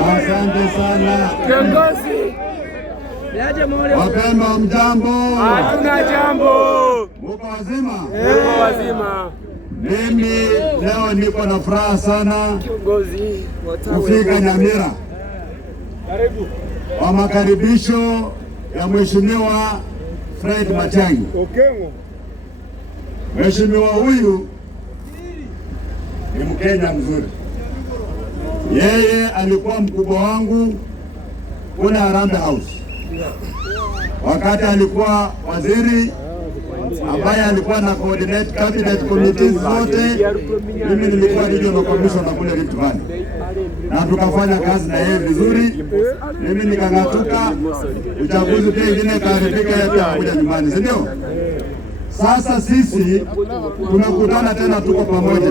Asante sana kiongozi. Wapendwa, mjambo? Hatuna jambo. Muko wazima? Muko wazima. Mimi leo niko na furaha sana Kiongozi kufika Nyamira kwa makaribisho ya Mheshimiwa Fred Matiang'i. Mheshimiwa huyu ni Mkenya mzuri. Yeye alikuwa mkubwa wangu kule Harambee House wakati alikuwa waziri ambaye alikuwa na coordinate cabinet committees zote. Mimi nilikuwa regional commissioner kule Rift Valley na tukafanya kazi na yeye vizuri. Mimi nikang'atuka, uchaguzi pia ingine kaharibika, yeye pia kuja nyumbani, si ndio? Sasa sisi tumekutana tena, tuko pamoja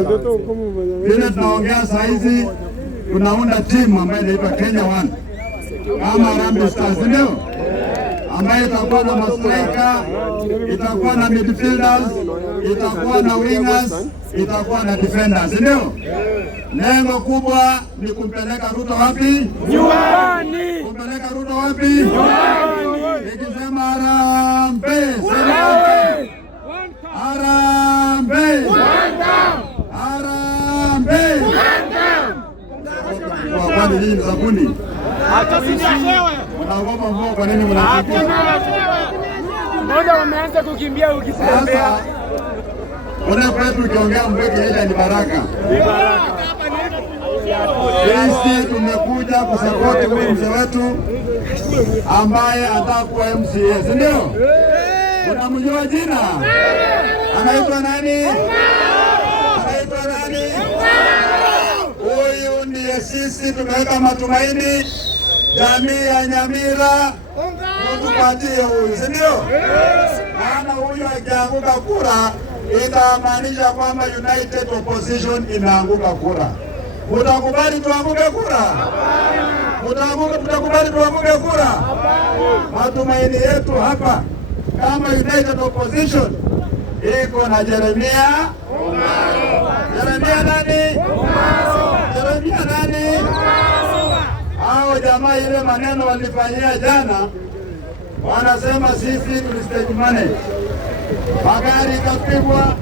vile tunaongea saa hizi, tunaunda timu ambayo inaitwa Kenya One kama Harambee Stars, ndio ambayo itakuwa na mastrika, itakuwa na midfielders, itakuwa na wingers, itakuwa na defenders, ndio. Lengo kubwa ni kumpeleka Ruto wapi? Nyumbani. Kumpeleka Ruto wapi? Nyumbani. Nikisema harambee, harambee, harambee, harambee. Kwani nyinyi ni sabuni? Hata sisi mnaogopa mvua, kwa nini mnakimbia? Mbona wameanza kukimbia ukitembea? Kuna kwetu ukiongea mvua ikinyesha ni baraka. Ni baraka. Sisi tumekuja kusapoti huyu mzee wetu ambaye atakuwa MCA, si ndio? Unamjua jina? Anaitwa nani? Anaitwa nani? Huyu ndiye sisi tumeweka matumaini jamii ya Nyamira mutupatie huyu, si ndio? Maana huyu akianguka kura itamaanisha kwamba United Opposition imeanguka kura. Mutakubali tuanguke kura? Mutakubali tuanguke kura? Matumaini yetu hapa kama United Opposition iko na Jeremia. Jeremia nani? Jeremia nani? Hao jamaa ile maneno walifanyia jana, wanasema sisi tulistage manage, magari ikapigwa,